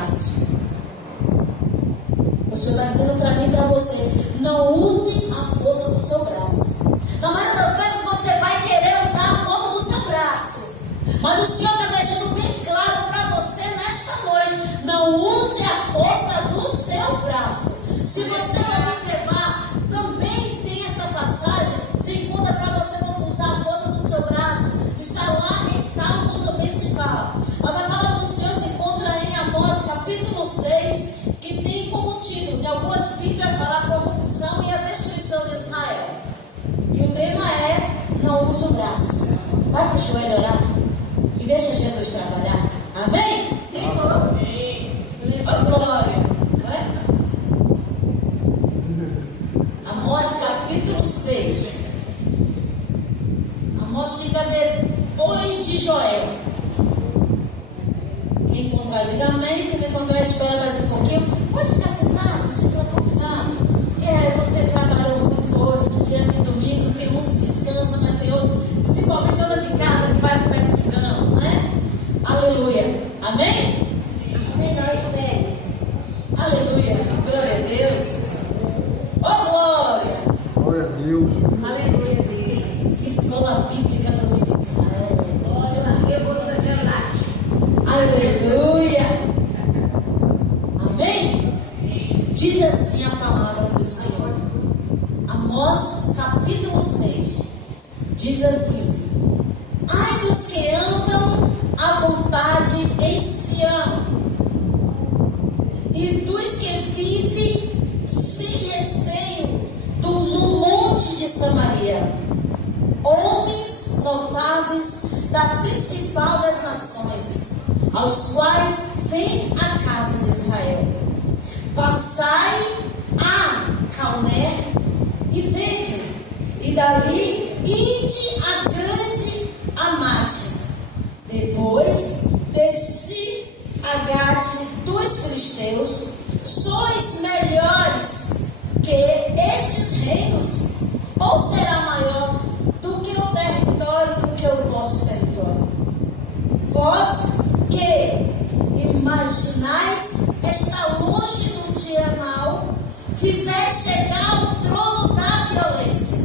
braço. O Senhor está dizendo para mim e para você: não use a força do seu braço. Na maioria das vezes você vai querer usar a força do seu braço, mas o Senhor está deixando bem claro para você nesta noite: não use a força do seu braço. Se você observar, também tem esta passagem, se encontra para você não usar a força do seu braço. Está lá em Salmos também se fala. Mas a palavra do Senhor se encontra em Amós capítulo 6, que tem como título, em algumas Bíblias, fala a corrupção e a destruição de Israel. E o tema é: não use o braço. Vai para o joelho orar e deixa Jesus trabalhar. Amém? Amém. Oh, glória. Não é? Amós capítulo 6. Amós fica depois de Joel. Quem encontrar, diga amém. Quem não encontrar, espera mais um pouquinho. Pode ficar sentado, não se preocupe não. Porque você trabalhou muito hoje, no dia de domingo. Tem uns que descansam, mas tem outros, principalmente dona de casa, que vai para o pé do fogão, não é? Aleluia. Amém? Aleluia. Glória a Deus. Oh, glória. Glória a Deus. Aleluia. Escola bíblica dominicana. Aleluia. Amém? Diz assim a palavra do Senhor. Amós capítulo 6. Diz assim: ai dos que andam à vontade em Sião, e dos que vivem sem receio no monte de Samaria, homens notáveis da principal das nações, aos quais vem a casa de Israel. Passai a Calné e vede, e dali ide a grande Amate. Depois desci a Gade dos filisteus. Sois melhores que estes reinos? Ou será maior do que o território, do que o vosso território? Vós que imaginais estar longe do dia mau, fizeste chegar ao trono da violência,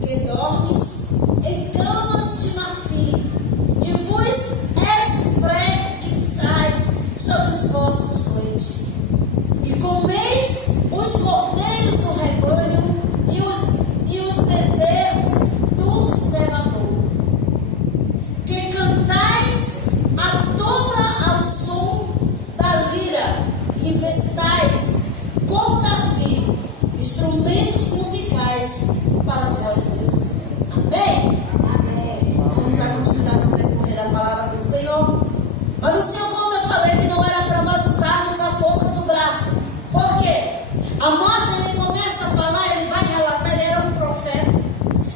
que dormes em camas de marfim, e vos espreguiçais sobre os vossos leitos, e comeis os cordeiros do rebanho e os bezerros do cevador, que cantais a toda ao som da lira, e vestais como Davi instrumentos musicais para as vozes. Amém? Amém. Vamos dar continuidade no decorrer da palavra do Senhor. Mas o Senhor, quando eu falei que não era para nós usarmos a força do braço, por quê? Amós, ele começa a falar, ele vai relatar, ele era um profeta.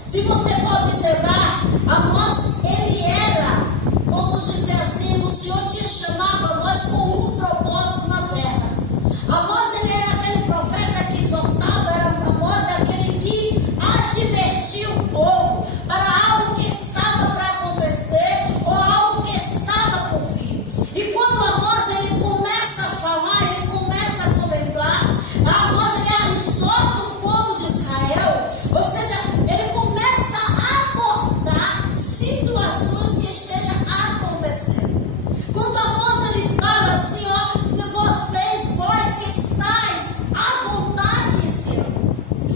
Se você for observar, Amós, ele era, vamos dizer assim, o Senhor tinha chamado Amós com um propósito na terra. Amós, ele era aquele profeta que exortava, Amós é aquele que advertia o povo para algo que estava para acontecer ou algo que estava por vir. E quando Amós ele começa a falar, ele começa a contemplar, Amós ele exorta o povo de Israel, ou seja, ele começa a abordar situações que estejam acontecendo. Quando Amós ele fala assim, ó, vós que estáis à vontade em Sião.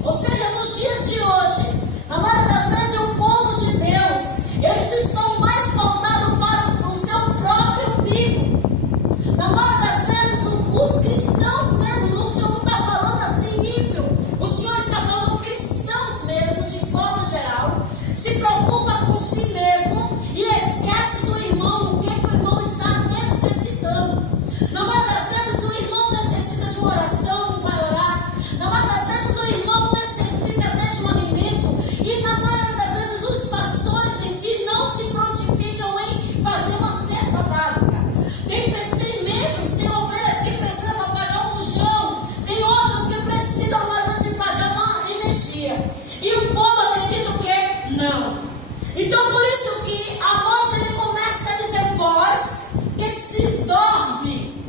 Ou seja, nos dias de hoje, a maioria das vezes o povo de Deus, eles estão mais voltados para o seu próprio umbigo. Na maioria das vezes, os cristãos mesmo, o Senhor não está falando assim ímpio, o Senhor está falando cristãos mesmo, de forma geral, se preocupa com si mesmo e esquece do irmão, o que o irmão está necessitando. Na maioria das vezes, o irmão necessita de uma oração, não vai orar. Na maioria das vezes, o irmão necessita até de um alimento. E na maioria das vezes, os pastores em si não se prontificam em fazer uma cesta básica. Tem membros, tem ovelhas que precisam para pagar um bujão. Tem outros que precisam, às vezes, de pagar uma energia. E o povo acredita o quê? Não. Então, por isso que Amós ele começa a dizer: vós que se dorme,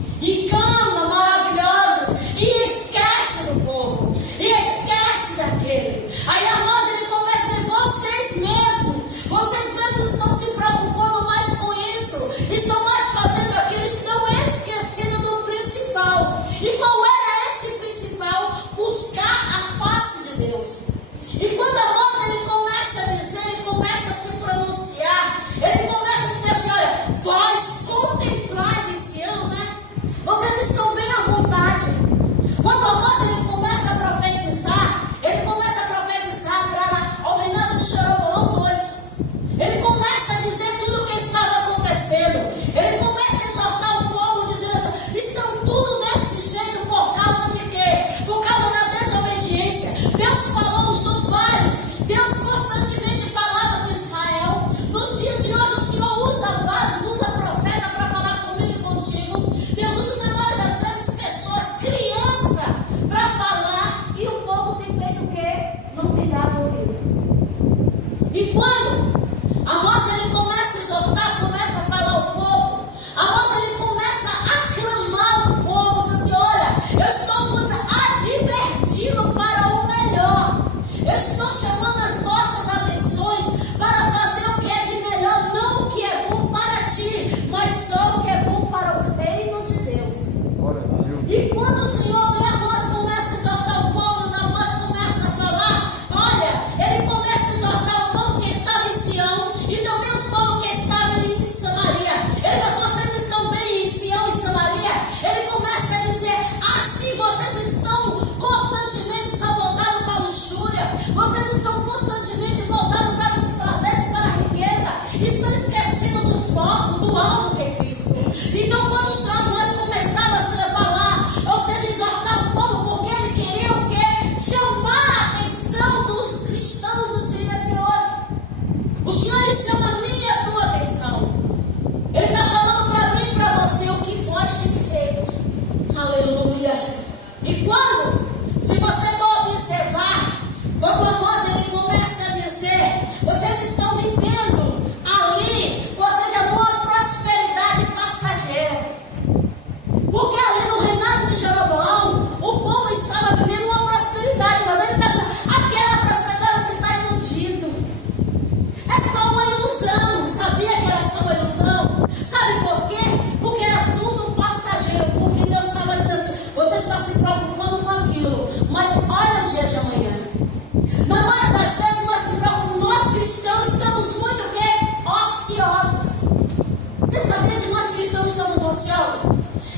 Você sabia que nós cristãos estamos ansiosos?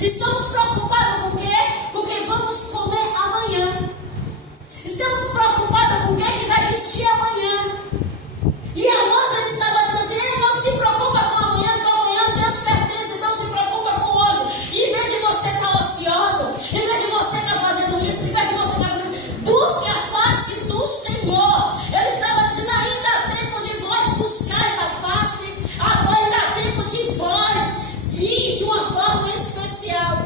Estamos preocupados com o quê? Com o que vamos comer amanhã. Estamos preocupados com o que vai vestir amanhã. E a moça estava dizendo assim: ele não se preocupa com amanhã, que amanhã Deus pertence, então se preocupa com hoje. E em vez de você estar ocioso, em vez de você estar fazendo isso, em vez de você estar fazendo, busque a face do Senhor. Ele estava dizendo: ainda há tempo de vós buscais a face, ainda há tempo de vós vir de uma forma especial.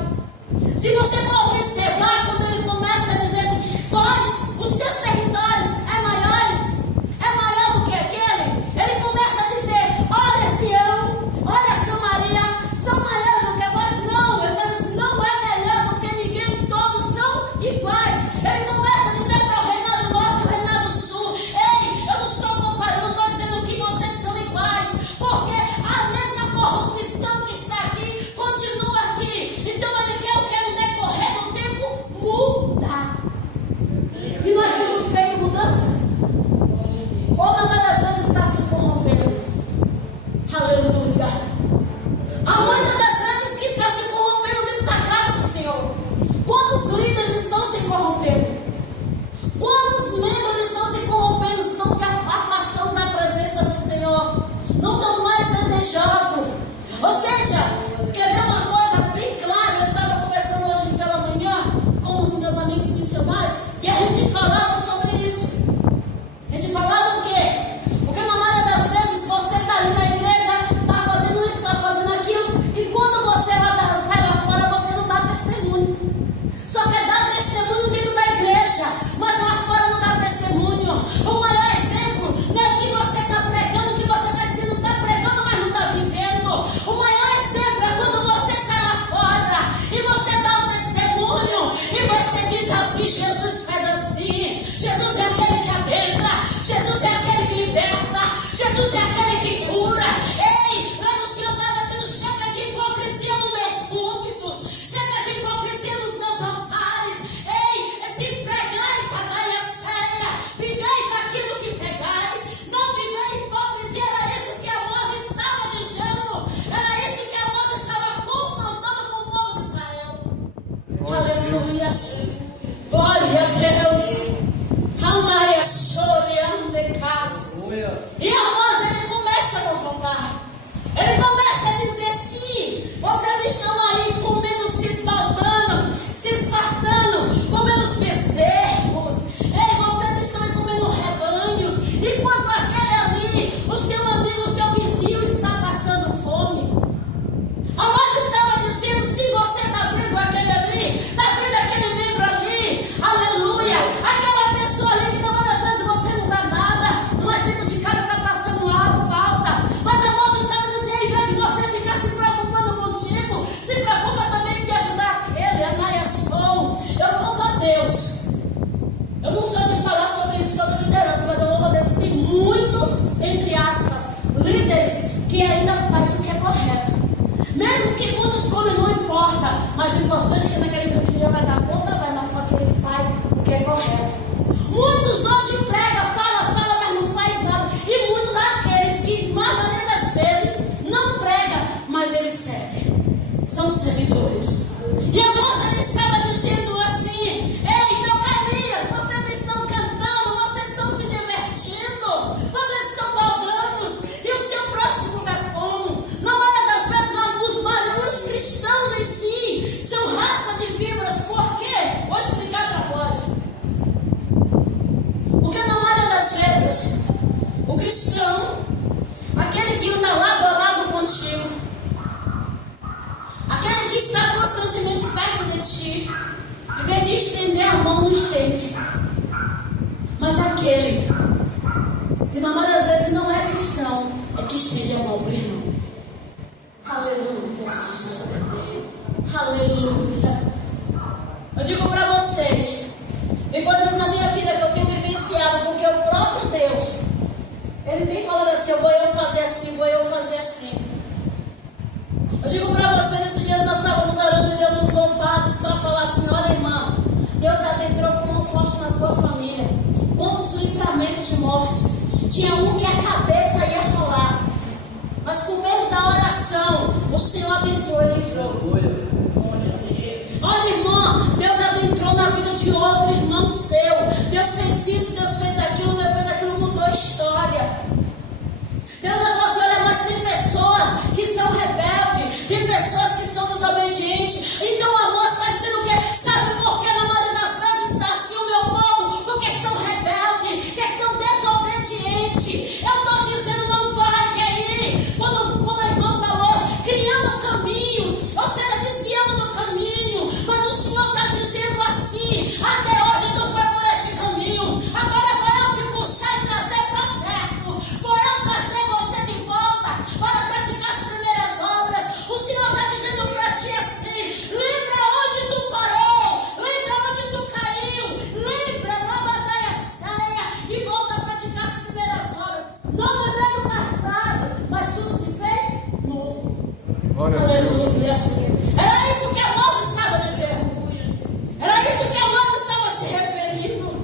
Se você for observar, quando ele começa a dizer assim: vós, os seus territórios é maior do que aquele. Ele começa a dizer: olha Sião, olha Samaria, são maiores do que vós. Não, ele está dizendo: não é melhor do que ninguém, todos são iguais. Ele começa a dizer para o reinado norte e o reinado sul: ei, eu não estou comparando, não estou dizendo que vocês são iguais, porque a mesma corrupção que está aqui continua aqui. Então ele quer o que no decorrer do tempo mudar. E nós temos feito mudança? Ou na maioria das vezes está se corrompendo? Aleluia! A maioria das vezes que está se corrompendo dentro da casa do Senhor. Quantos líderes estão se corrompendo? Quantos membros estão se corrompendo? Estão se afastando da presença do Senhor? Não estão mais desejosos. Ou seja, quer ver uma coisa bem clara? Eu estava conversando hoje pela manhã com os meus amigos missionários e a gente falava sobre isso. A gente falava o quê? Porque na maioria das vezes você está ali na igreja, está fazendo isso, está fazendo aquilo, e quando você sai lá fora, você não dá testemunho. Só quer dar testemunho dentro da igreja, mas lá fora não dá testemunho. O maior exemplo não é que você está pregando, que você está dizendo que está pregando, mas não está vivendo. O maior exemplo é quando você sai lá fora e você dá um testemunho e você diz assim: Jesus fez assim, Jesus é aquele que adentra, Jesus é aquele que liberta, Jesus é aquele que cura. Ei, lá o Senhor estava dizendo: chega de hipocrisia nos meus púlpitos, chega de hipocrisia nos meus altares. Ei, se pregais a daia ceia, viveis aquilo que pregais, não vivei hipocrisia. Era isso que Amós estava dizendo, era isso que Amós estava confrontando com o povo de Israel. Aleluia, glória a Deus. E Amós, ele começa a confrontar. Ele começa a dizer: sim, vocês estão aí comendo, se esbaldando, se esfartando, comendo os bezerros. Ei, vocês estão aí comendo rebanhos, enquanto aquele ali, o seu amigo, o seu vizinho está passando fome. Amós estava dizendo: se você está vendo aquele ali, está vendo aquele membro ali, aleluia, aquela pessoa ali que não às vezes você não dá nada, mas dentro de casa está passando falta. Mas Amós estava dizendo: em vez de você ficar se preocupando contigo, se preocupa também de ajudar aquele, Anaiascom. Eu louvo a Deus. Eu não sou de falar sobre liderança, mas eu louvo a Deus que tem muitos, entre aspas, líderes que ainda fazem o que é correto. Mesmo que muitos comem, não importa. Mas o importante é que naquele dia vai dar conta, mas só que ele faz o que é correto. Muitos hoje pregam, fala, mas não faz nada. E muitos aqueles que, na maioria das vezes, não pregam, mas eles servem. São servidores. E Amós, ele estava dizendo assim: ei, meu carinhas, vocês estão cantando, vocês estão se divertindo, vocês estão baldando, e o seu próximo está como? Na maioria das vezes, os cristãos em si são raça de víboras. Por quê? Vou explicar para vós. Porque na maioria das vezes, o cristão, aquele que está lado a lado contigo, aquele que está constantemente perto de ti, em vez de estender a mão, não estende. Mas aquele que na maioria das vezes não é cristão, é que estende a mão para o irmão. Aleluia. Aleluia. Eu digo para vocês, tem coisas na minha vida que eu tenho vivenciado, porque o próprio Deus, Ele tem falado assim: eu vou fazer assim, vou eu fazer assim. Eu digo para você, nesses dias nós estávamos orando e Deus usou fases para falar assim: olha, irmã, Deus adentrou com mão forte na tua família. Quantos livramentos de morte. Tinha um que a cabeça ia rolar. Mas por meio da oração, o Senhor adentrou e livrou. Olha, irmã, Deus adentrou na vida de outro irmão seu. Deus fez isso, Deus fez aquilo, Deus fez aquilo, mudou a história. Deus vai falar assim: olha, mas tem pessoas que são rebeldes, tem pessoas que são desobedientes. Então o amor está dizendo o quê? Sabe por que na maioria das vezes está assim o meu povo? Porque são rebeldes, que são desobedientes. Eu estou dizendo, não vai, quer ir. Como a irmã falou, criando caminhos, ou seja, desviando do caminho. Mas o Senhor está dizendo assim: até hoje tu foi por este caminho, agora vou eu te puxar e trazer para perto. Vou eu trazer você de volta para praticar as primeiras obras. O Senhor está dizendo para ti assim: lembra onde tu parou, lembra onde tu caiu, lembra na batalha saia e volta a praticar as primeiras obras. Não lembrei do passado, mas tudo se fez novo. Aleluia. Era isso que Amós estava dizendo. Era isso que Amós estava se referindo.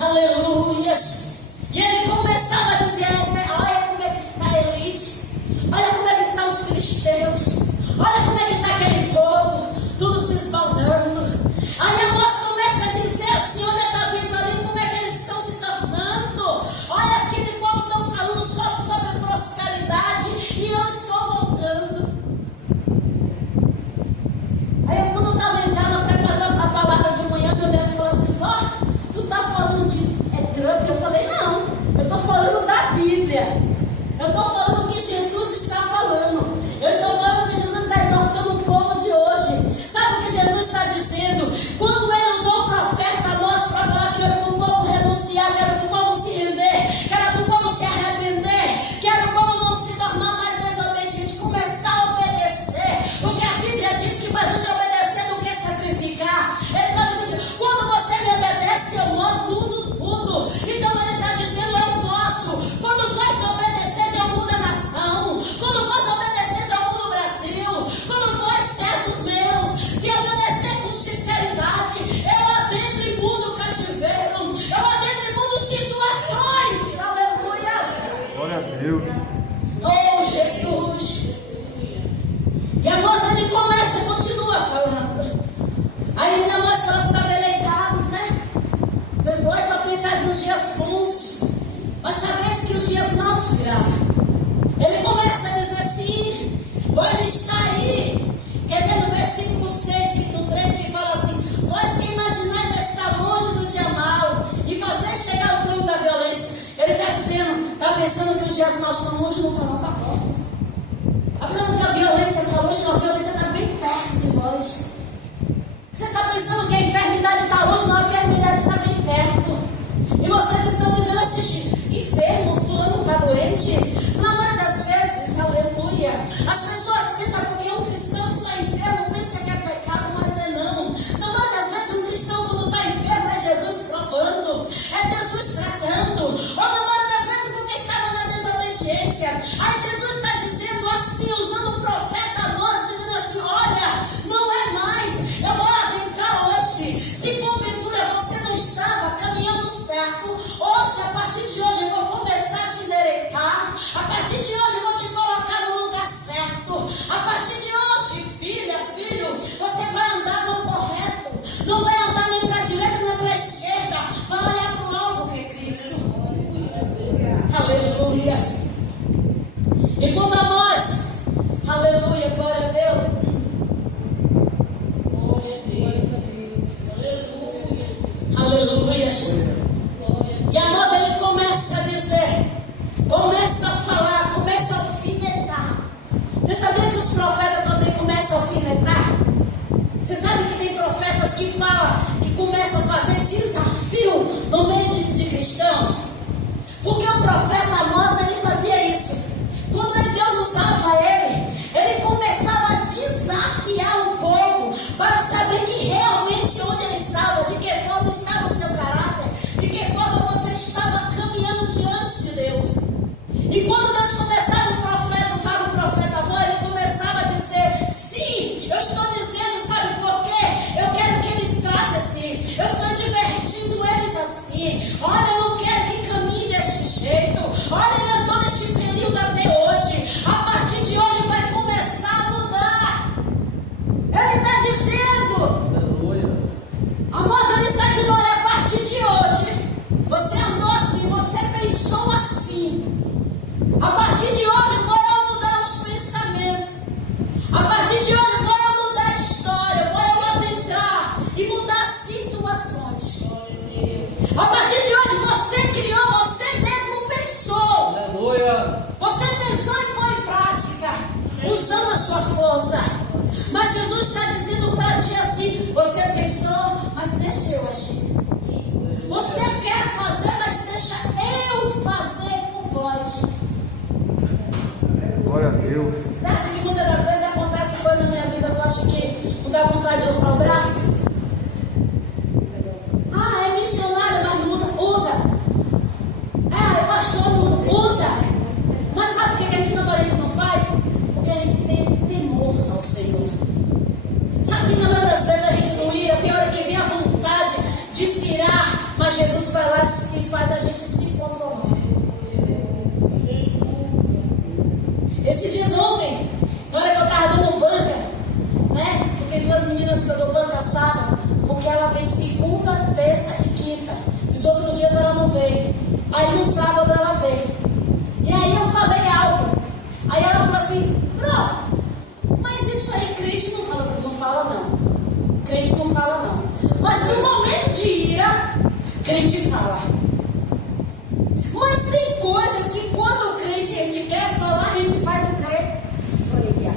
Aleluia. E ele começava a dizer: olha como é que está a elite, olha como é que estão os filisteus, olha como é que está aquele povo, tudo se esbaldando. Aí Amós começa a dizer assim: olha, está vendo ali como é que eles estão se tornando. Olha, aquele povo estão falando só sobre prosperidade e eu estou voltando. Aí quando eu estava em casa preparando a palavra de manhã, meu neto falou assim: vó, tu está falando de Trump? Eu falei: não, eu estou falando da Bíblia. Eu estou falando o que Jesus está falando. Eu estou falando o que Jesus está exortando o povo de hoje. Sabe o que Jesus está dizendo? Quando ele usou o profeta Amós para falar que era para o povo renunciar, que era para o povo se render, que era para o povo se arrepender, que era para o povo não se tornar mais desobediente, começar a obedecer, porque a Bíblia diz que mais de obedecer do que sacrificar. Ele estava dizendo: quando você me obedece, eu mudo tudo. Então ele está dizendo: eu posso. Quando vós obedeceis, eu mudo a nação. Quando vós obedeceis, eu mudo o Brasil. Quando vós, servos meus, se obedecer com sinceridade, eu adentro e mudo o cativeiro. Eu adentro e mudo situações. Aleluia. Glória a Deus. Oh, Jesus. E Amós, ele começa e continua falando. Aí Amós fala: está deleitados, né? Vós só pensais nos dias bons, mas sabeis que os dias maus virão. Ele começa a dizer assim: vós está aí. Quer ver no versículo 6, no 3, que fala assim: vós que imaginais estar longe do dia mau e fazer chegar ao trono da violência. Ele está dizendo, está pensando que os dias maus estão longe, não está perto. Apesar que a violência está longe, não, a violência está bem perto de vós. Você está pensando que a enfermidade está longe, não, a enfermidade está bem perto. E vocês estão dizendo assim: enfermo, fulano está doente. Na maioria das vezes, aleluia, as pessoas pensam porque um cristão está enfermo, pensa que é pecado, mas é não. Na maioria das vezes, um cristão quando está enfermo é Jesus provando, é Jesus tratando. Ou na maioria das vezes porque estava na desobediência. Aí Jesus está dizendo assim, usando o profeta Amós, dizendo assim: olha, não é mais, eu vou adentrar hoje. Se porventura você não estava caminhando certo, hoje, a partir de hoje, eu vou começar a te endireitar. A partir de hoje, eu vou te colocar no lugar certo. A partir de hoje, filha, filho, você vai andar no correto. Não vai andar nem para a direita nem para a esquerda. Vai olhar para o alvo que é Cristo. Aleluia. E quando Amós, aleluia, glória a Deus. Aleluia. E Amós, ele começa a dizer, começa a falar, começa a alfinetar. Você sabia que os profetas também começam a alfinetar? Você sabe que tem profetas que falam, que começam a fazer desafio no meio de cristãos? Porque o profeta Amós, ele fazia isso. Quando Deus usava ele começava a desafiar o povo para saber que realmente onde ele estava, de que forma estava o seu caráter, de que forma você estava caminhando diante de Deus. E quando Deus começava usava o profeta Amós, ele começava a dizer: sim, eu estou dizendo, sabe por quê? Eu quero que eles trazem assim, eu estou divertindo eles assim. Olha, eu não quero que caminhe deste jeito. Olha, ele andou neste período até hoje. usando a sua força. Mas Jesus está dizendo para ti assim: você pensou, mas deixa eu agir. Você quer fazer, mas deixa eu fazer por vós. Glória a Deus. Você acha que muitas das vezes acontece coisa na minha vida, tu acha que não dá vontade de usar o braço? Ah, é missionário, mas não usa. Usa. É pastor, não usa. Mas sabe o que aqui na parede não faz? Porque a gente tem temor ao Senhor. Sabe que na maioria das vezes a gente não ira, tem hora que vem a vontade de se irar, mas Jesus vai lá e faz a gente se controlar. Esses dias ontem, na hora que eu estava dando banca, né? Que tem duas meninas que eu dou banca sábado, porque ela vem segunda, terça e quinta. Os outros dias ela não veio. Aí no sábado ela veio. E aí eu falei algo. Aí ela falou assim: Pro, mas isso aí crente não fala. Eu falei: não fala não. Crente não fala não. Mas no momento de ira, crente fala. Mas tem coisas que quando o crente a gente quer falar, a gente faz o quê? Freia.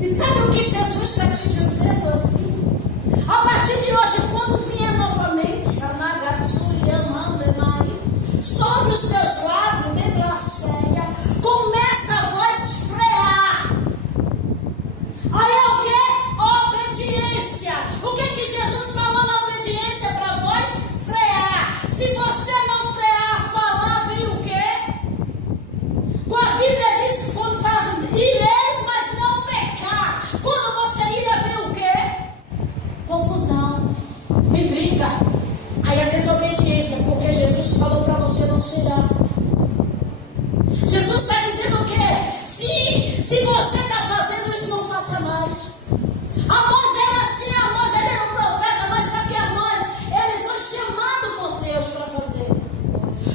E sabe o que Jesus está te dizendo assim? A partir de hoje, quando vier novamente a sobre os teus lábios, dentro da ceia, começa a voz frear. Aí é o que? Obediência. O que que Jesus falou na obediência para vós? Frear. Se você não frear, falar, vem o quê? A Bíblia diz, quando fala assim, ireis, mas não pecar. Quando você ira, vem o quê? Confusão. Vem briga. Aí a desobediência, porque Jesus falou para você não se irar. Jesus está dizendo o quê? Se você está fazendo isso, não faça mais. Amós era assim, Amós ele era um profeta, mas sabe que Amós, ele foi chamado por Deus para fazer.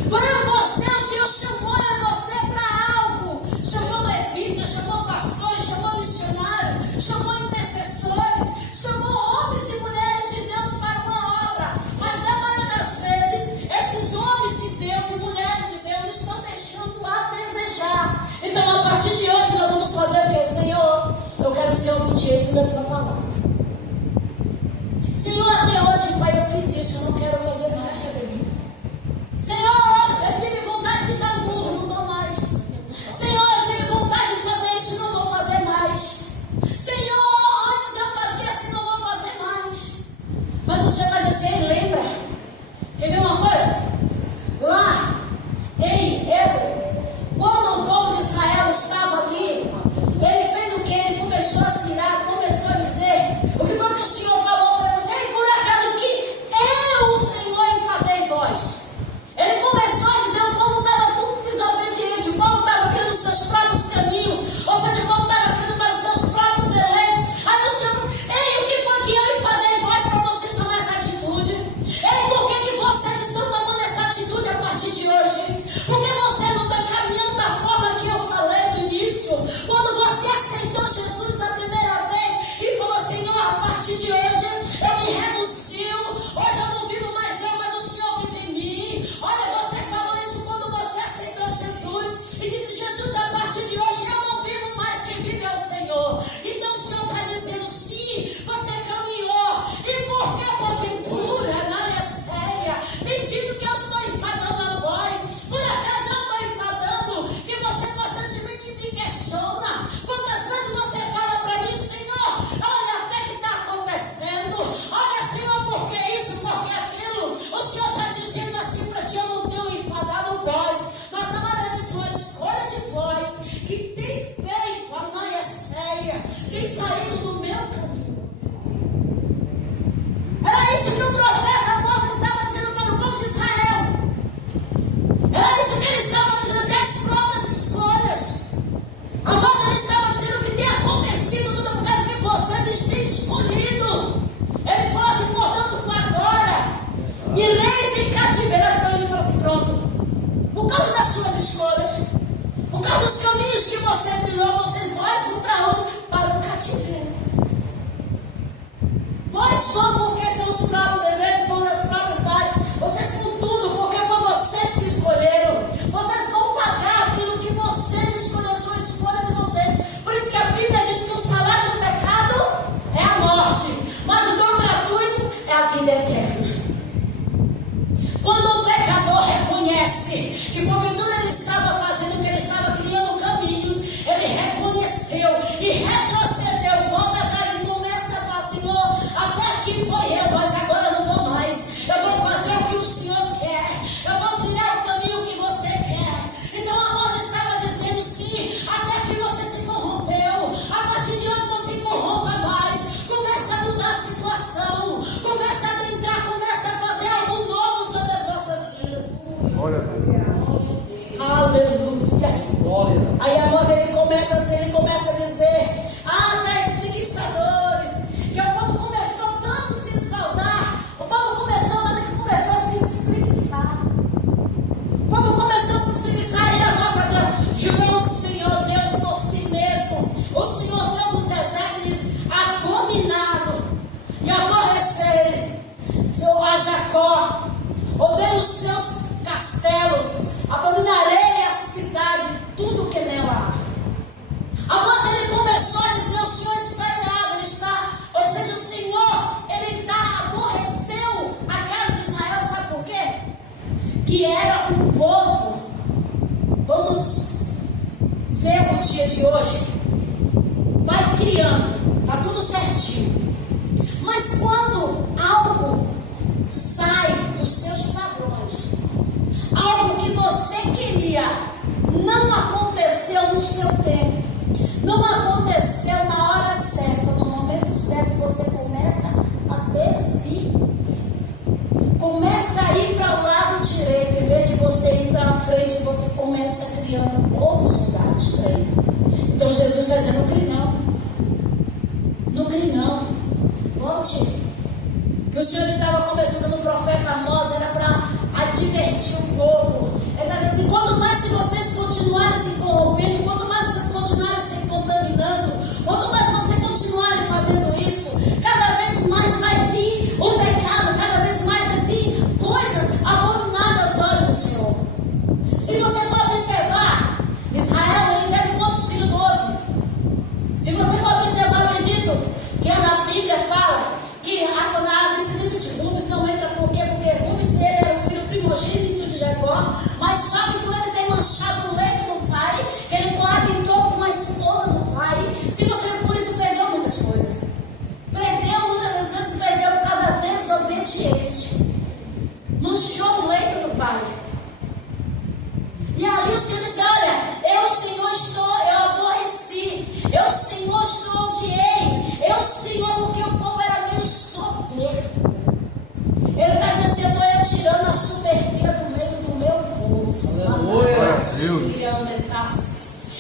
Para você, o Senhor chamou você para algo. Chamou levitas, chamou pastores, chamou missionários, chamou intercessores, chamou homens e mulheres de Deus para uma obra. Mas na maioria das vezes, esses homens de Deus e mulheres de Deus estão deixando a desejar. Então, a partir de hoje, nós vamos fazer o quê? Senhor, eu quero ser obediente da tua palavra. Senhor, até hoje, Pai, eu fiz isso, eu não quero fazer mais. Senhor, eu tive vontade de dar murro, não dou mais. Senhor, eu tive vontade de fazer isso, não vou fazer mais. Senhor, antes eu fazia assim, não vou fazer mais. Mas o Senhor vai dizer assim, lembra? Quer ver uma coisa? Lá em Êxodo, quando o povo de Israel estava ali, ele fez o que? Ele começou a se irar, começou a dizer, o que foi que o Senhor falou para eles? Ei, por acaso que eu, o Senhor, enfadei vós? Ele começou a dizer, o povo estava tudo desobediente, o povo estava querendo os seus próprios caminhos, ou seja, o povo estava querendo para os seus próprios deleites. Aí o Senhor, ei, o que foi que eu enfadei vós para vocês tomar essa atitude? Ei, por que vocês estão tomando essa atitude a partir de hoje? Porque você não está caminhando da forma que eu falei no início, quando você aceitou Jesus a primeira vez e falou, Senhor, a partir de hoje eu me renuncio, hoje eu não vivo mais eu, mas o Senhor vive em mim. Olha, você falou isso quando você aceitou Jesus e disse, Jesus, a partir de hoje eu não vivo mais, quem vive é o Senhor. Então o Senhor está dizendo, sim, você caminhou, e por que porventura, na Estéria, tem dito que eu estou enfadando a voz? Por acaso eu estou enfadando que você constantemente me questiona? Quantas vezes você fala para mim, Senhor, olha o que está acontecendo, olha, Senhor, por que isso, por que aquilo? O Senhor está dizendo assim para ti, eu não tenho enfadado voz, mas na maioria disso, uma escolha de voz que tem feito a Noia tem saído do meu caminho. Era isso que o profeta Amós estava dizendo para o povo de Israel. Era isso que ele estava dizendo, as próprias escolhas. Amós, ele estava dizendo que tem acontecido tudo por causa que vocês têm escolhido. Ele falou assim, portanto, agora ireis em cativeiro. Então ele falou assim, pronto, por causa das suas escolhas, por causa dos caminhos que você trilhou, você vai para onde? Para o cativeiro. Mas o dom gratuito é a vida eterna. Quando o pecador reconhece que porventura ele estava fazendo, que ele estava criando caminhos, ele reconheceu e retrocedeu, volta atrás e começa a falar: Senhor, até aqui foi eu, mas agora eu não vou mais. Eu vou fazer o que o Senhor quer. Eu vou trilhar o caminho que você quer. Então Amós estava dizendo: sim, até aqui você se corrompeu. A partir de hoje não se corrompa mais. Começa a mudar a situação. Começa a adentrar, começa a fazer algo novo sobre as vossas vidas. Glória a Deus. Aleluia. Aí Amós ele começa a dizer: até espreguiçadores, que o povo começou tanto a se esbaldar, o povo começou a se espreguiçar. O povo começou a se espreguiçar e Amós fazia: jurou o Senhor Deus por si mesmo, o Senhor Deus dos exércitos, abominado e aborrecer a Jacó, odeio os seus castelos, abominarei a cidade, tudo que nela há. Amós ele começou a dizer: o Senhor está irado, ele está, ou seja, o Senhor, ele aborreceu a casa de Israel, sabe por quê? Que era um povo, vamos ver o dia de hoje, vai criando, tá tudo certinho, mas quando algo sai dos seus padrões, algo que você queria, não aconteceu no seu tempo, não aconteceu na hora certa, no momento certo, você começa a desviar, começa a ir para o lado direito, em vez de você ir para a frente, você começa criando outros lugares para ir. Então Jesus está dizendo: não crie não, não crie não, volte. Que o Senhor estava começando no profeta Amós, era para advertir o povo. Ele está dizendo assim: quanto mais se vocês continuarem se corrompendo, quanto mais vocês continuarem se contaminando, quanto mais vocês continuarem fazendo isso, cada vez mais vai vir o pecado, cada vez mais vai vir coisas abomináveis aos olhos do Senhor. Se você for observar, Israel, ele teve quantos filhos? 12. Se você for observar, bendito, que na Bíblia fala que a descendência de Rubens não entra por quê? Porque Rubens ele era o filho primogênito de Jacó, mas só que por ele ter manchado o leito do pai, que ele coabitou com a esposa do pai, se você por isso perdeu muitas coisas. Perdeu muitas vezes, perdeu por causa da desobediência. Manchou o leito do pai. E ali o Senhor disse: olha, eu Senhor eu aborreci, eu Senhor odiei, eu Senhor, porque o povo era meio soberbo. Ele está dizendo assim: eu estou retirando a soberbia do meio do meu povo. Aleluia.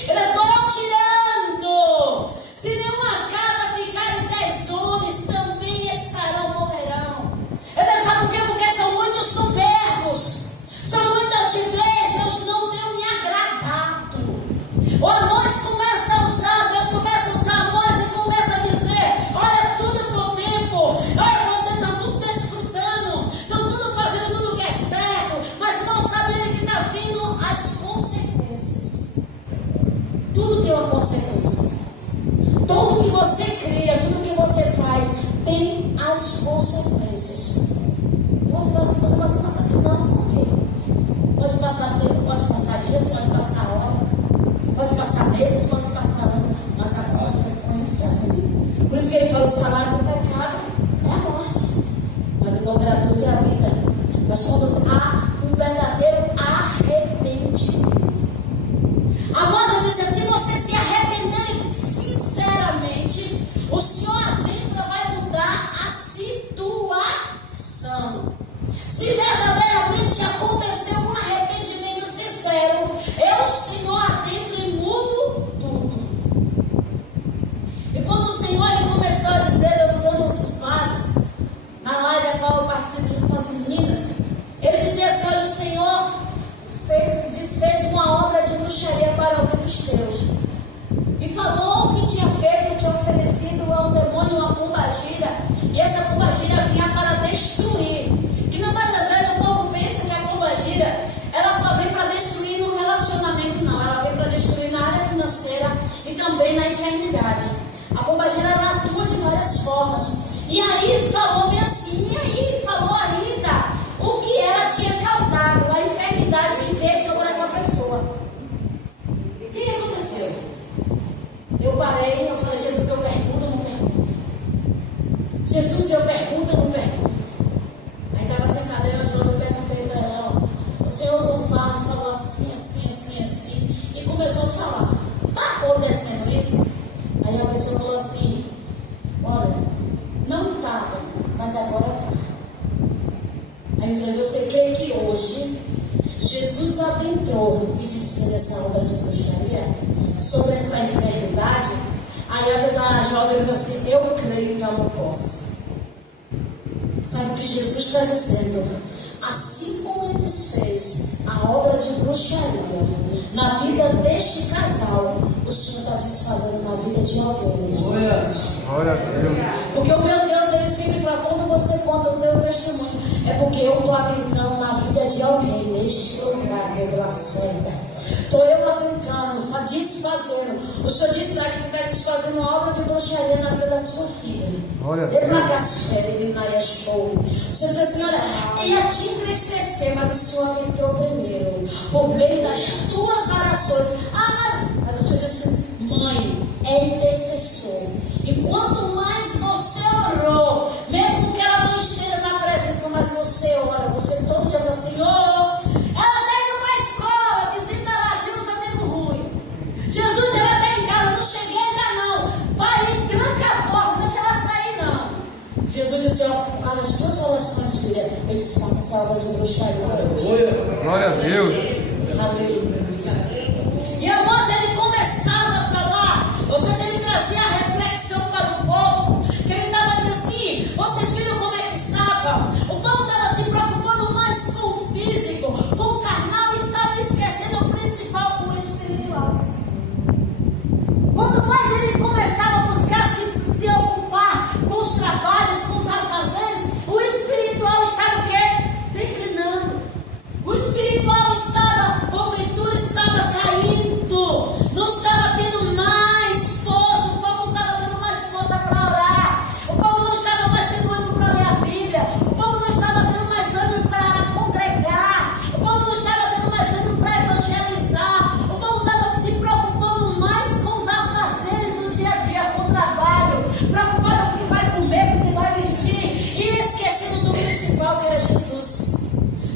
Ele estou tirando. Se nenhuma casa ficar em 10 homens, também estarão, morrerão. Ele sabe por quê? Porque são muito soberbos, são muito altivez, não tenho me agradado. O Amós começa a usar, Deus começa a usar Amós e começa a dizer: olha, tudo por tempo, olha, estão tudo desfrutando, estão tudo fazendo tudo que é certo, mas não sabem que está vindo as consequências. Tudo tem uma consequência. Tudo que você cria, tudo que você faz, tem as consequências. Você pode passar tempo, não, por quê? Pode passar tempo, pode passar dias, pode passar hora, pode passar meses, pode passar anos, mas a consequência vem. Por isso que ele falou: o salário do pecado é a morte, mas o dom gratuito é a vida. Mas quando há um verdadeiro arrependimento, Amós disse assim: se você se arrepender sinceramente, o Senhor adentro vai mudar a situação. Se verdadeiramente aconteceu um arrependimento sincero, eu, Senhor, adentro e mudo tudo. E quando o Senhor ele começou a dizer, eu usando os vasos, na live a qual eu participo junto com as meninas, ele dizia assim: olha, o Senhor desfez uma obra de bruxaria para o bem dos teus. E falou que tinha feito, tinha oferecido a um demônio uma pombagira, e essa pombagira vinha para destruir. Que na maioria das vezes o povo pensa que a pombagira ela só vem para destruir no relacionamento, não, ela vem para destruir na área financeira e também na enfermidade. A pombagira ela atua de várias formas. E aí falou bem assim, e aí falou a Rita o que ela tinha causado, a enfermidade que veio sobre essa pessoa. O que aconteceu? Eu parei, eu falei, Jesus, eu pergunto ou não pergunto? Jesus, eu pergunto ou não pergunto? Aí estava sentada, eu perguntei para ela, ó, o Senhor usou um vaso, falou assim, assim, assim, assim, e começou a falar, está acontecendo isso? Aí a pessoa falou assim, olha, não estava, mas agora está. Aí eu falei, você crê que hoje Jesus adentrou e disse nessa obra de bruxaria sobre esta enfermidade? Aí a pessoa, a jovem falou assim, eu creio, então eu posso. Sabe o que Jesus está dizendo? Assim como ele desfez a obra de bruxaria na vida deste casal, o Senhor está desfazendo na vida de alguém neste momento. Glória a Deus. Porque o meu Deus, ele sempre fala, quando você conta o teu testemunho, é porque eu estou adentrando na vida de alguém neste lugar de graça. Estou eu adentrando, desfazendo. O Senhor disse que está desfazendo a obra de bruxaria na vida da sua filha. Glória a Deus. O Senhor disse assim, olha, ia te entristecer, mas o Senhor adentrou primeiro, por meio das tuas orações. Mas o Senhor disse, mãe, é intercessor. E quanto mais você orou, mesmo que ela não esteja na presença, mas você ora, você todo dia fala, Senhor, ela veio para a escola, visita lá, tira os amigos ruins. Jesus, ela está em casa, não cheguei ainda não. Pai, tranca a porta, não deixa ela sair não. Jesus disse, ó, por causa das tuas orações, filha, eu desfaço essa obra de bruxaria hoje. Glória a Deus. Aleluia. E irmãos, ele começava a falar, ou seja, ele trazia a reflexão para o povo, que ele estava dizendo assim, vocês viram como é que estava? O povo estava se preocupando mais com o físico, com o carnal, estava esquecendo o principal, o espiritual. Quanto mais ele começava a buscar se ocupar com os trabalhos, com os afazeres, o espiritual estava o quê? Declinando. O espiritual estava, porventura, estava caindo, não estava tendo mais força, o povo não estava tendo mais força para orar, o povo não estava mais tendo ânimo para ler a Bíblia, o povo não estava tendo mais ânimo para congregar, o povo não estava tendo mais ânimo para evangelizar, o povo estava se preocupando mais com os afazeres do dia a dia, com o trabalho, preocupado com o que vai comer, com o que vai vestir, e esquecendo do principal que era Jesus.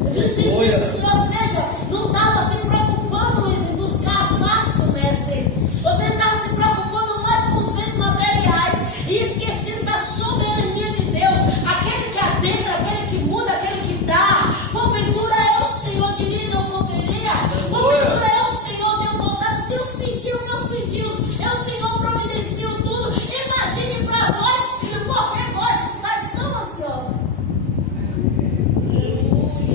Ou seja, não estava se preocupando em buscar a face do mestre. Você estava se preocupando mais com os bens materiais e esquecendo da soberania de Deus. Aquele que adentra, aquele que muda, aquele que dá. Porventura é o Senhor, de mim não comeria. Porventura é o Senhor, Deus voltado. Se os pediu, Deus pediu. É o Senhor providenciou tudo. Imagine para vós, filho, por que vós estáis tão ansiosos?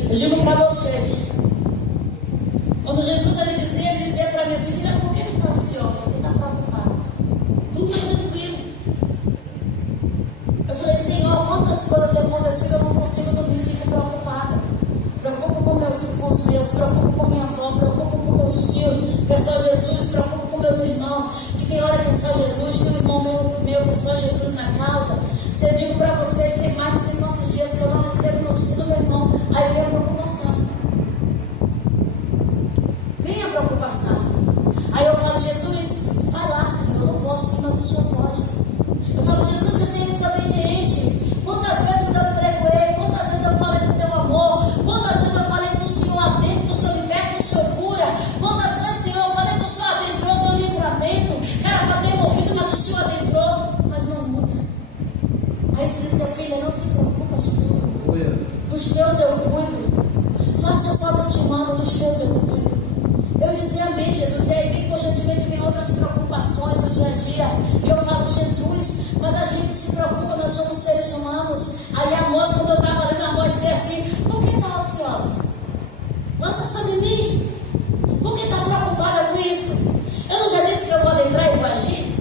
Eu digo para vocês, quando Jesus ele dizia para mim assim, filha, por que ele está ansiosa? Ele está preocupado. Tudo tranquilo. Eu falei, Senhor, quantas coisas têm acontecido, eu não consigo dormir, fico preocupada. Preocupo com os meus, preocupo com minha avó, preocupo com meus tios, que é só Jesus, preocupo com meus irmãos, que tem hora que é só Jesus, tem um irmão meu que é só Jesus na causa. Se eu digo para vocês, tem mais de 50 dias que eu não recebo notícia do meu irmão, aí vem a preocupação. Vem a preocupação. Aí eu falo, Jesus, vai lá, Senhor, eu não posso, mas o Senhor pode. Eu falo, Jesus, você tem desobediente. Quantas vezes eu pregoei, quantas vezes eu falei do teu amor, quantas vezes eu falei que o Senhor adentro, que o Senhor liberta, que o Senhor cura, quantas vezes, Senhor, eu falei que o Senhor adentrou, deu livramento, que era para ter morrido, mas o Senhor adentrou, mas não muda. Aí Jesus disse, filha, não se preocupa, dos teus eu cuido. Faça só o que eu te mando, dos teus eu cuido. Eu dizia amém, Jesus. E aí vem constantemente vem outras preocupações do dia a dia. E eu falo, Jesus, mas a gente se preocupa, nós somos seres humanos. Aí a moça, quando eu estava lendo, a moça dizia assim, por que está ansiosa? Lança sobre mim. Por que está preocupada com isso? Eu não já disse que eu vou adentrar e vou agir?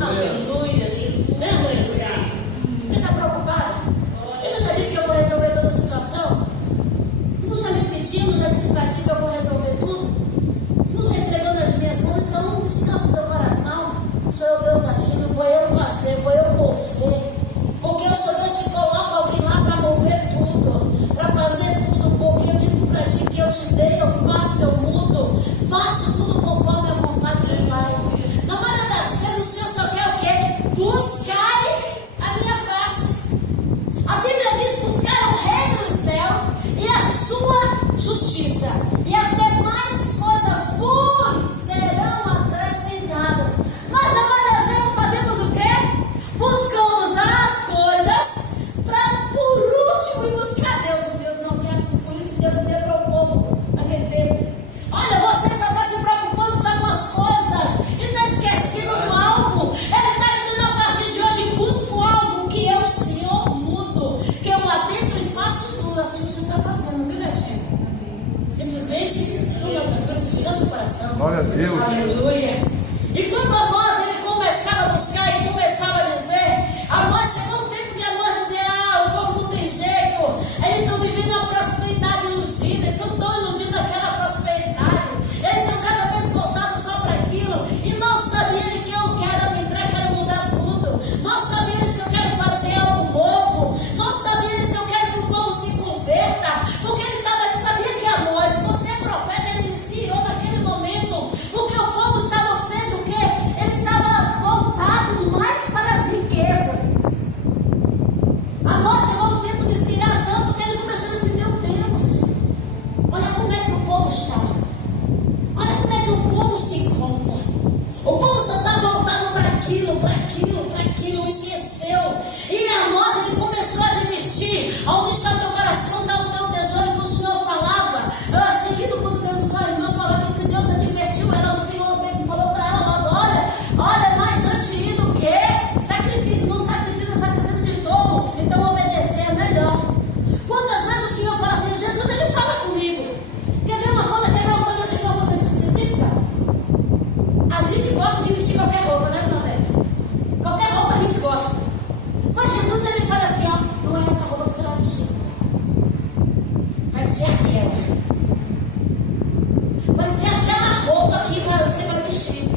Aleluia, Jesus. Né, Luiz? Por que está preocupada? Eu não já disse que eu vou resolver toda a situação? Tu não já me pediu, não já disse para ti que eu vou resolver tudo? Tu não já entregou nas minhas mãos? Então não descansa teu coração. Sou eu Deus agindo, vou eu fazer, vou eu mover. Porque eu sou Deus buscai a minha face. A Bíblia diz: buscar o reino dos céus e a sua justiça, e as demais coisas vos serão acrescentadas. Nós na maioria das vezes fazemos o quê? Buscamos as coisas para por último ir buscar Deus. O Deus não quer assim. Por isso que Deus dizia para o povo naquele tempo: olha, você só está se preocupando só com as coisas e está esquecido do alvo. Ele está dizendo: a partir de hoje busca o alvo, que eu, Senhor, mudo, que eu adentro e faço tudo. Assim o Senhor está fazendo, viu, Netinho? Simplesmente, toma tranquilo, descansa o coração. Glória a Deus. Aleluia. E quando Amós ele começava a buscar e começava a dizer, Amós chegou um tempo de Amós dizer: o povo não tem jeito, eles estão vivendo uma prosperidade iludida, eles estão tão iludidos naquela prosperidade, eles estão cada vez voltados só para aquilo, e mal sabia ele que eu quero adentrar, quero mudar tudo, mal sabia eles que eu quero fazer algo novo, mal sabia eles que eu quero que o povo se converta, porque ele sabia que Amós, você é profeta, ele iniciou naquele momento, porque o povo estava, ou seja, o quê? Ele estava voltado mais para as riquezas. Amós chegou um tempo de se irar tanto que ele começou a dizer: meu Deus, olha como é que o povo está, olha como é que o povo se encontra. O povo só está voltado para aquilo, esqueceu. E Amós ele começou a advertir: onde está o teu coração, está o teu tesouro, que o Senhor falava. Seguido quando Deus usou a irmã falar que Deus advertiu ela, o Senhor mesmo falou para ela: olha, mais antes de ir do que sacrifício, não sacrifício, é sacrifício de novo, então obedecer é melhor. Quantas vezes o Senhor fala assim: Jesus, ele fala comigo. Quer ver uma coisa específica? A gente gosta de vestir qualquer roupa, né, dona Beth? Qualquer roupa a gente gosta. Mas Jesus ele fala assim: não é essa roupa que você vai vestir, vai ser aquela. Vai ser aquela roupa que você vai vestir.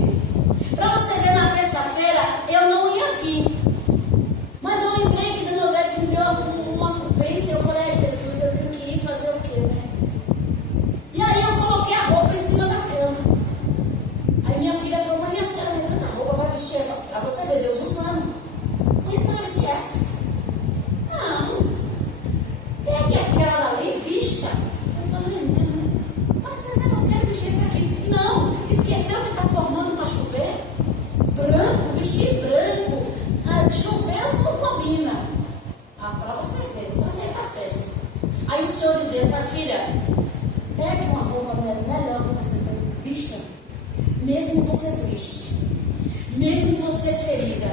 Para você ver, na terça-feira eu não ia vir, mas eu lembrei que Dona Odete me deu uma bênção. Eu falei: Jesus, eu tenho que ir fazer o quê, né? E aí eu coloquei a roupa em cima da cama. Aí minha filha falou: mãe, a senhora levanta a roupa, vai vestir essa. Para você ver Deus usando. Mãe, a senhora vai vestir essa? Não, pegue aquela ali, vista. Eu falei: mas eu não quero vestir essa aqui. Não, esqueceu que está formando para chover? Branco, vestir branco, chover não combina. Para você ver, então você está certo. Aí o Senhor dizia: essa filha, pegue uma roupa melhor que você tem, vista. Mesmo você triste, mesmo você ferida,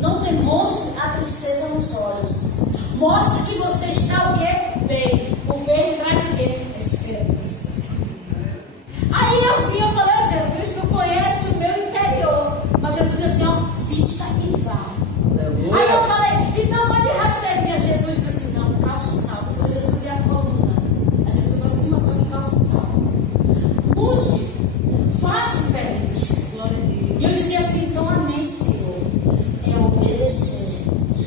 não demonstre a tristeza nos olhos. Mostre que você está o quê? Bem. O verde traz o quê? Esperança. Aí eu falei: Jesus, tu conhece o meu interior. Mas Jesus disse assim: vista e vá. Aí eu falei: então vai de rasteirinha. Jesus disse assim: não, calça o salto. Eu falei: Jesus, é a coluna. Aí Jesus falou assim: mas só que calça o salto. Mude, vá diferente. E eu dizia assim: então amém, Senhor. É obedecer.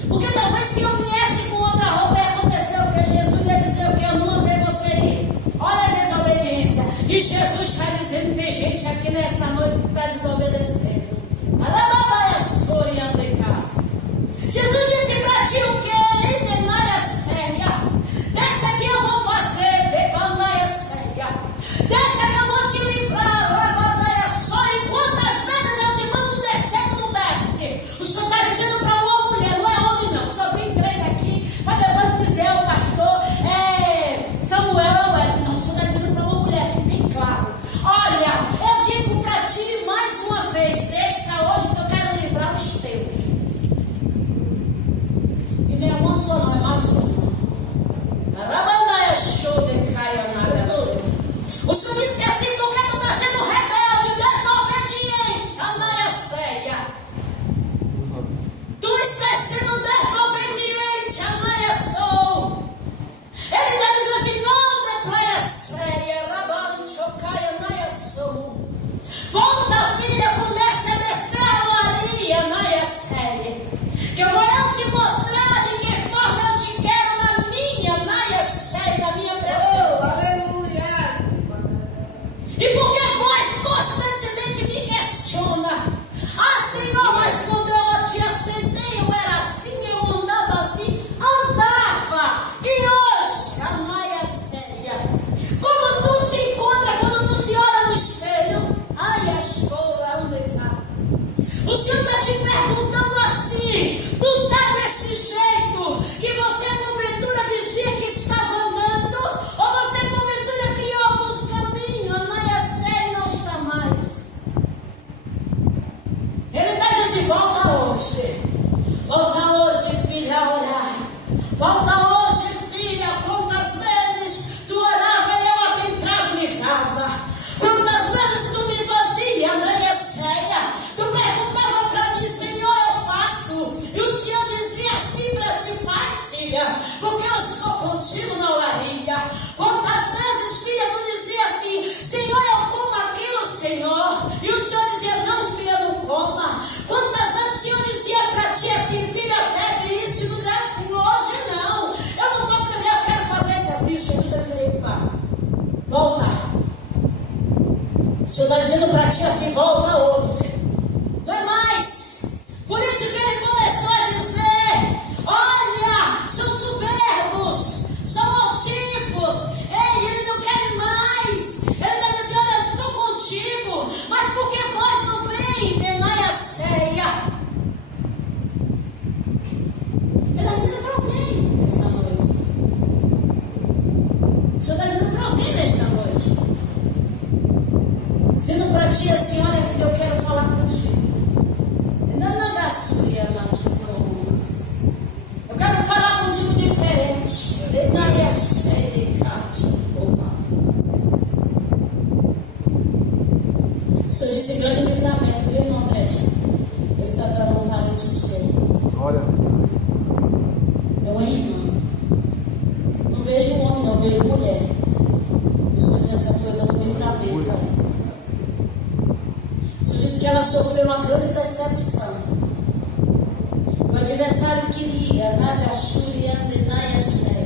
Porque talvez se eu viesse com outra roupa ia acontecer o que? Jesus ia dizer o que? Eu não mandei você ir. Olha a desobediência. E Jesus está dizendo: tem gente aqui nesta noite que está desobedecendo. Jesus disse para ti o que? Dessa aqui eu vou fazer. Dessa que eu vou te livrar. Só e quantas vezes eu te mando descer, tu não desce. O Senhor está dizendo para uma mulher, não é homem não. Só tem 3 aqui. Para depois dizer o pastor Samuel é o Hélio. Não, o Senhor está dizendo para uma mulher aqui bem claro: olha, eu digo para ti mais uma vez, desça hoje que eu quero livrar os teus. E nem uma só não, é mais de uma. O Senhor disse assim: porque tu está sendo rebelde, desobediente, Anaia. Tu estás sendo desobediente, Anaia. Ele está dizendo assim: não, deplaia séria, Rabanchocaia, Anaia. Volta, filha, comece a descer a laria, Anaia. Que eu vou te mostrar de que forma eu te quero hoje. Volta hoje, filha, a orar. Volta hoje, filha. Quantas vezes tu orava e eu adentrava e livrava. Quantas vezes tu me fazia, Andréia cheia. Tu perguntava para mim, Senhor, eu faço. E o Senhor dizia assim para ti, faz, filha, porque eu estou contigo na olaria. Quantas vezes, filha, tu dizia assim, Senhor, eu como aquilo, Senhor. E o Senhor dizia, não, filha, não coma. Quantas vezes o Senhor dizia para ti assim, filha, bebe isso. E tu dizia assim, hoje não. Eu não posso beber, eu quero fazer isso assim. Jesus dizia, epa, volta. O Senhor está dizendo para ti assim, volta hoje. Não é mais. Por isso que ele começou a dizer, olha, são soberbos, são altivos. Ei, ele não quer mais. Ele está dizendo assim, olha, eu estou contigo. Mas por que vós não vem, Benaia ceia? Ele está dizendo para alguém nesta noite. O Senhor está dizendo para alguém nesta noite. Dizendo para ti assim, olha filho, eu quero falar contigo. Eu quero falar contigo diferente. O Senhor disse grande livramento, viu, irmão Beth? Ele está dando um talento seu. Olha. É uma irmã. Não vejo homem, não, vejo mulher. O Senhor disse assim, eu estou dando livramento a ela. O Senhor disse que ela sofreu uma grande decepção. O adversário queria, Nagashuri Andenaya Shea,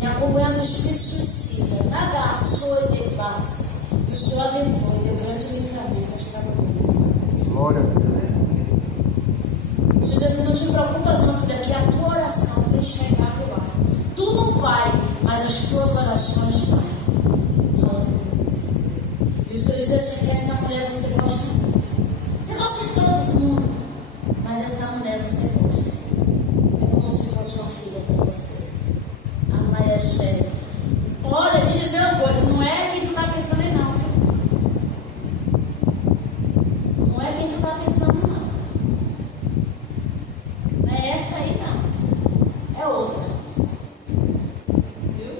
me acompanhando o espírito suicida, Nagasoi de paz. E o Senhor adentrou e deu grande livramento a esta mulher. Glória a Deus. O Senhor disse, não te preocupas não, filha, que a tua oração tem chegado lá. Tu não vai, mas as tuas orações vai. Aleluia. E o Senhor diz assim, que esta mulher você gosta muito. Você gosta de todo mundo, mas esta mulher você gosta. É como se fosse uma filha para você. A Maria cheia. Olha, te dizer uma coisa, não é quem tu está pensando em não, viu? Não é quem tu está pensando não. Não é essa aí não. É outra. Viu?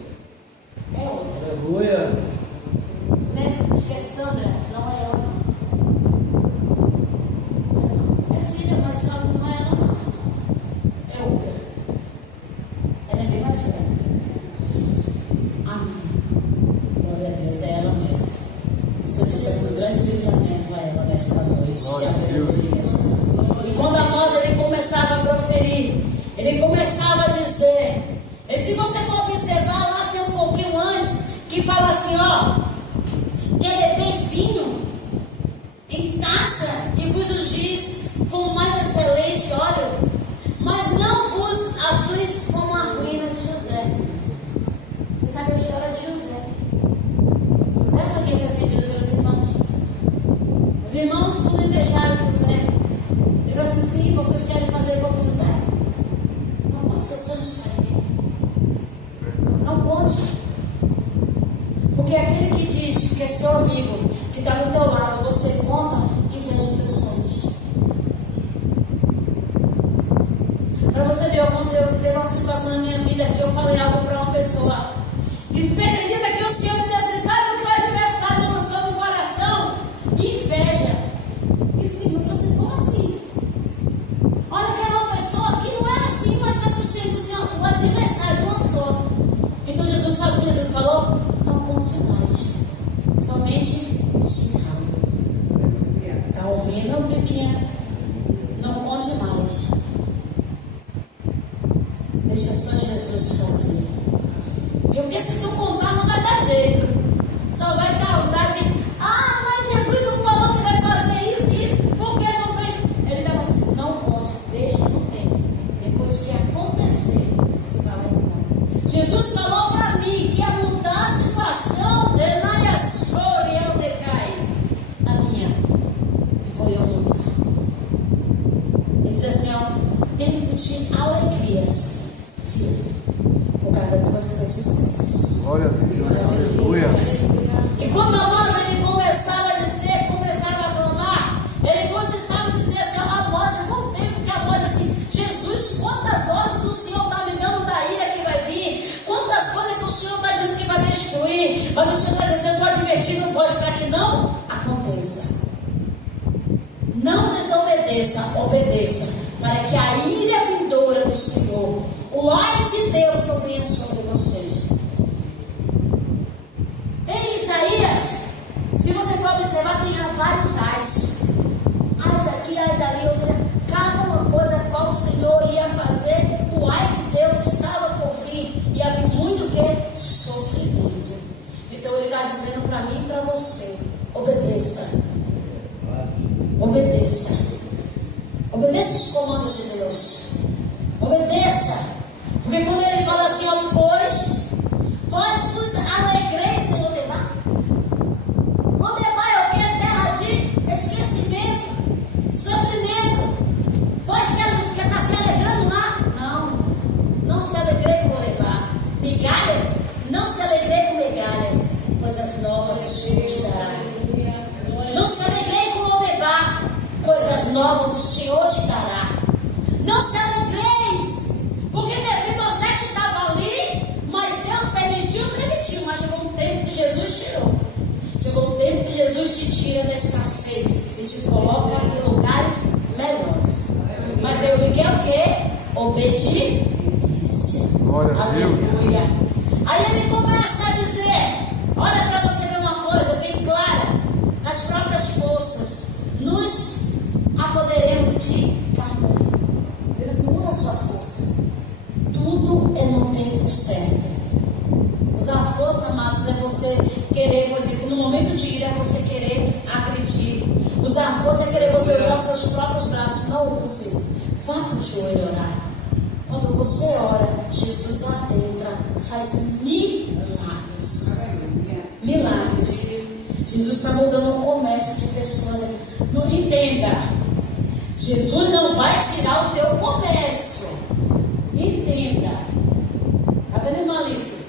É outra. Aleluia. Acho que é Sandra, não é ela não. É filha, mas só não é ela não. É outra. Ela é bem mais velha. Amém. Glória a Deus, é ela mesma. O Senhor disse um grande livramento a ela nesta noite. Aleluia. E quando a voz ele começava a proferir, ele começava a dizer, e se você for observar lá tem um pouquinho antes, que fala assim, ó, que bebeis vinho em taça e vos ungis com o mais excelente óleo, mas não vos aflige como a ruína de José. Você sabe a história de José? José foi quem foi vendido pelos irmãos. Os irmãos tudo invejaram José. Ele falou assim, sim, vocês querem fazer como José? Não conte seus sonhos para mim. Não conte. Porque aquele que diz que é seu amigo, que está do teu lado, você conta, inveja os teus sonhos. Para você ver, quando eu teve uma situação na minha vida que eu falei algo para uma pessoa, e você acredita que o Senhor diz assim, sabe o que o adversário lançou no coração? Inveja. E o Senhor falou assim, como assim? Olha que era uma pessoa que não era assim, mas é possível, assim, o adversário lançou. Então Jesus, sabe o que Jesus falou? Não conte mais. Somente se cala. Está ouvindo, bebinha? Não conte mais. Deixa só Jesus fazer. E porque se tu contar não vai dar jeito. Só vai causar de, mas Jesus não falou que vai fazer isso e isso. Por que não vem? Ele vai assim, não conte, deixa no tempo. Depois que acontecer, você vai lá em conta. Jesus falou para mim que ia mudar a situação de Nayasori e Aldecai, a minha. E foi eu mudar. Ele diz assim, tem que curtir alegrias, filho, por causa das tuas petições. Glória a Deus. Aleluia. E quando a voz ele começava a dizer, começava a clamar, ele começava a dizer assim, a voz, eu voltei Mas o Senhor está dizendo: eu estou advertindo vós para que não aconteça. Não desobedeça, obedeça, para que a ira vindoura do Senhor, o ai de Deus, não venha sobre vocês. Em Isaías, se você for observar, tem vários ais. Ai daqui, ai dali, ou seja, cada uma coisa qual o Senhor ia fazer, o ai de Deus estava por vir, e havia muito o que? Sofrimento. Então ele está dizendo para mim e para você: obedeça. Obedeça. Obedeça os comandos de Deus. Obedeça. Porque quando ele fala assim: ó, pois vós vos alegreis em Lodebar. Lodebar é o que? Terra de esquecimento, sofrimento. Vós quer estar se alegrando lá? Não se alegrei com Lodebar. Migalhas? Não se alegrei com migalhas. Coisas novas o Senhor te dará. Não se alegrei com Lodebar. Coisas novas o Senhor te dará. Não se alegreis, porque Mefibosete estava ali, mas Deus permitiu, mas chegou um tempo que Jesus tirou. Chegou um tempo que Jesus te tira da escassez e te coloca em lugares melhores. Mas ele quer o quê? Obediência. Aleluia. Aí ele começa a dizer: olha para você ver uma coisa bem clara. Nas próprias forças nos apoderemos de carne. Deus não usa a sua força. Tudo é no tempo certo. Usar a força, amados, é você querer, por exemplo, no momento de ira, é você querer agredir. Usar a força é querer você usar os seus próprios braços. Não use. Vá para o joelho orar. Quando você ora, Jesus lá dentro faz milagres. Milagres. Jesus está mudando o comércio de pessoas aqui. Não entenda. Jesus não vai tirar o teu comércio. Entenda. Tá vendo, irmã Alice?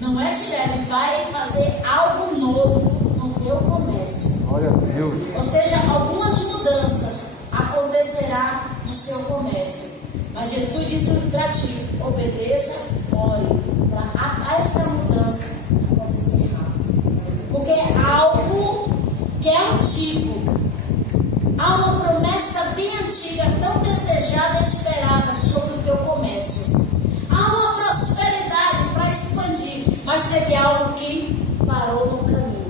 Não é tirar, ele vai fazer algo novo no teu comércio. Glória a Deus. Ou seja, algumas mudanças acontecerá no seu comércio. Mas Jesus disse para ti: obedeça, ore, para essa mudança acontecer rápido. Porque é algo que é antigo. Há uma promessa bem antiga, tão desejada e esperada sobre o teu comércio. Há uma prosperidade para expandir, mas teve algo que parou no caminho.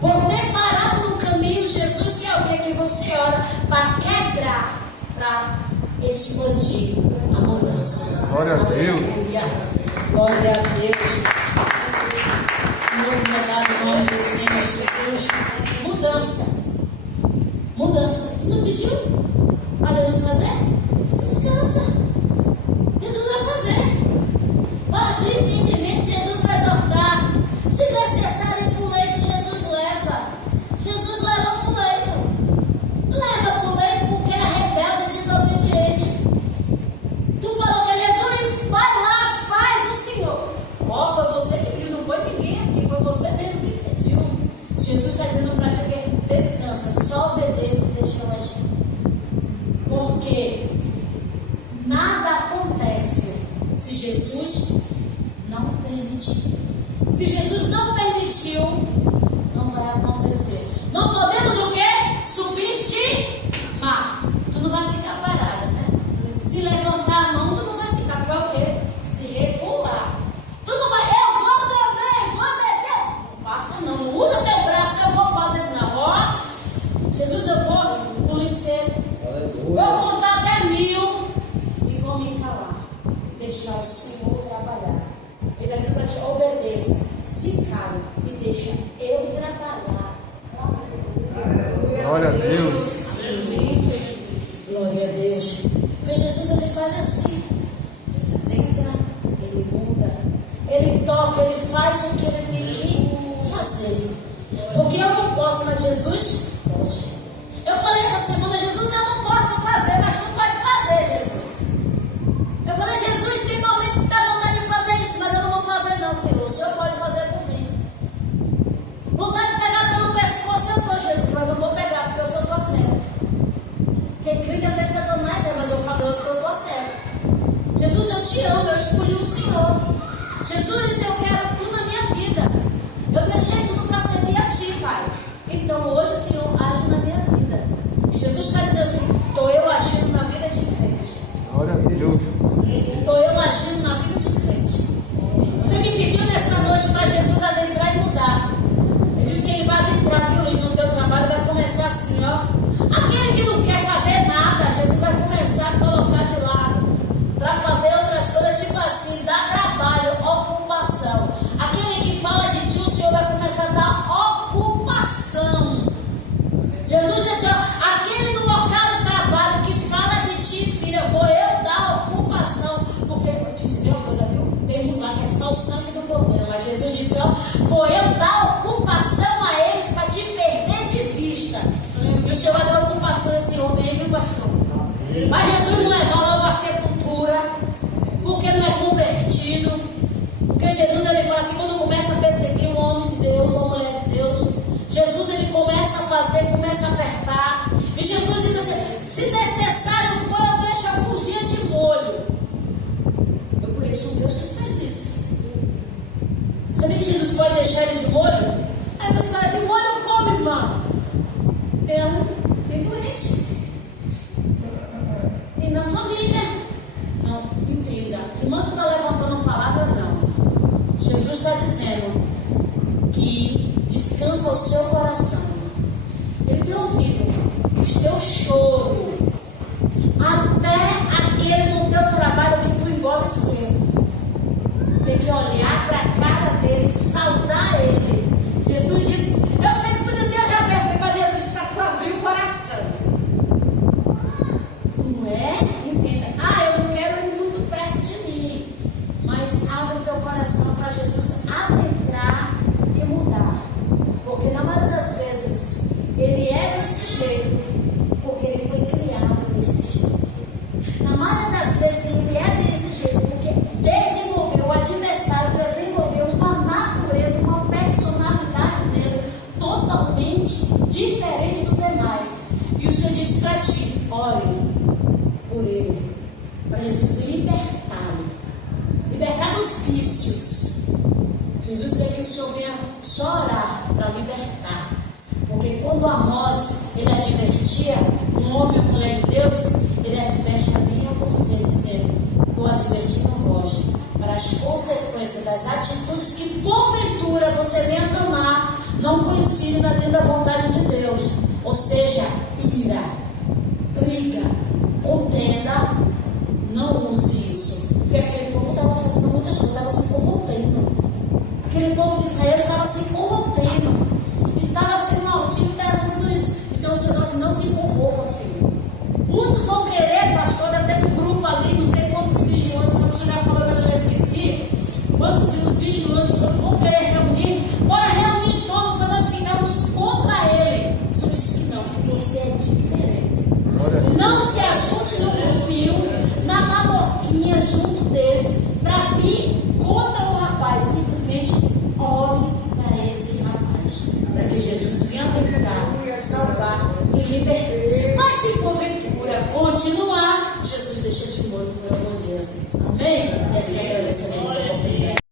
Por ter parado no caminho, Jesus quer o que você ora para quebrar, para expandir a mudança. Glória a Deus. Glória a Deus. Muito obrigado em nome do Senhor Jesus. Mudança. Mudança. Tu não pediu para Jesus fazer? Descansa. Jesus vai fazer. Para o entendimento, Jesus vai exortar. Se necessário ir para o leito, Jesus leva. Jesus leva para o leito. Leva para o leito porque é rebelde e desobediente. Tu falou que Jesus vai lá, faz o Senhor. Ó, foi você que pediu, não foi ninguém aqui, foi você mesmo que pediu. Jesus está dizendo para ti que descansa, só obedeça e deixa eu agir. Porque nada acontece se Jesus não permitir. Se Jesus não permitiu, não vai acontecer. Não podemos o quê? Subestimar. Tu não vai ficar parada, né? Se levantar a mão, tu não vai ficar. Tu vai o quê? Se recuar. Tu não vai, eu vou também, vou meter. Não faça não, não usa teu braço, eu vou fazer isso não. Ó, Jesus, eu vou, com licença, vou contar até 1000 e vou me calar. Deixar o Senhor trabalhar. Ele está dizendo para ti: obedeça, se cale e deixa eu trabalhar. Glória a Deus. Glória a Deus. Porque Jesus, ele faz assim. Ele adentra, ele muda, ele toca, ele faz o que ele tem que fazer. Porque eu não posso, mas Jesus pode. Eu falei essa semana: Jesus, eu não posso fazer, mas tu pode fazer, Jesus. Eu falei: Jesus, tem momento que dá vontade de fazer isso, mas eu não vou fazer não, Senhor. O Senhor pode fazer por mim. Vontade de pegar pelo pescoço, eu estou, Jesus, mas não vou pegar, porque eu sou tua serva. Quem crente até Satanás é, mas eu falo: eu sou tua serva. Jesus, eu te amo, eu escolhi o Senhor. Jesus, eu quero tu na minha vida. Eu deixei tudo para servir a Ti, Pai. Então hoje o Senhor age na minha vida. E Jesus está dizendo assim: estou eu agindo na vida de crente. Glória a Deus. Estou eu agindo na vida de crente. Você me pediu nesta noite para Jesus adentrar e mudar. Ele disse que Ele vai adentrar, viu, Luiz, no teu trabalho. Vai começar assim, ó. Aquele que não quer fazer nada, Jesus vai começar a colocar de lado para fazer outras coisas, tipo assim, dar trabalho, ocupação. Aquele que fala de Ti, o Senhor vai começar a dar ocupação. Jesus disse assim, ó, aquele no local de trabalho que fala de Ti, filha, vou eu dar ocupação. Porque eu vou te dizer uma coisa, viu? Tem uns lá que é só o sangue do cordeiro, mas Jesus disse, ó, vou eu dar ocupação a eles para te perder de vista. E o Senhor vai dar ocupação a esse homem, viu, pastor? Mas Jesus não leva logo a sepultura, porque não é convertido. Porque Jesus, ele fala assim, quando começa a perseguir um homem de Deus, uma mulher de Deus, Jesus, ele começa a fazer, começa a apertar. E Jesus diz assim, se necessário for, eu deixo alguns dias de molho. Eu conheço um Deus que faz isso. Sabia que Jesus pode deixar ele de molho? Aí você fala, de molho eu como, irmão. Tem doente. E na família. Não, entenda. Irmã, tu está levantando uma palavra? Não. Jesus está dizendo que descansa o seu coração. Ele tem ouvido os teus choros. Até aquele no teu trabalho que tu engole cedo. Tem que olhar para a cara dele, saudar ele. Jesus disse, eu sei que tu deseja perto, mas Jesus está para abrir o coração. Não é? Entenda. Eu não quero ele muito perto de mim. Mas abre o teu coração para Jesus adentrar e mudar. Porque na maioria das vezes ele é desse jeito, porque ele foi criado desse jeito. Na maioria das vezes ele é desse jeito, porque o adversário desenvolveu uma natureza, uma personalidade nele totalmente diferente dos demais. E o Senhor disse para ti, ore por ele, para Jesus libertá-lo, libertar dos vícios. Jesus quer que o Senhor venha só orar para libertar. Porque quando Amós, ele advertia um homem e uma mulher de Deus, ele adverte a mim e a você, dizendo, estou advertindo vós para as consequências das atitudes que porventura você venha tomar, não coincidem dentro da vontade de Deus. Ou seja, ira, briga, contenda, não use isso. Porque aquele povo estava fazendo muitas coisas, estava se corrompendo. Aquele povo de Israel estava se corrompendo, estava sendo maldito, estava fazendo isso. Então o Senhor falou assim, não se corrompa, filho. Muitos vão querer, pastor, até do grupo ali, não sei quantos vigilantes, o Senhor já falou, mas eu já esqueci. Quantos os vigilantes vão querer reunir? Bora reunir todos para nós ficarmos contra ele. O Senhor disse que não, que você é diferente. Não se ajunte no grupinho, na mamoquinha junto deles, para vir contra o rapaz. Simplesmente ore para esse rapaz, para que Jesus venha tentar salvar e libertar. Mas se porventura continuar, Jesus deixa de molho por alguns dias. Amém? Essa é a oportunidade.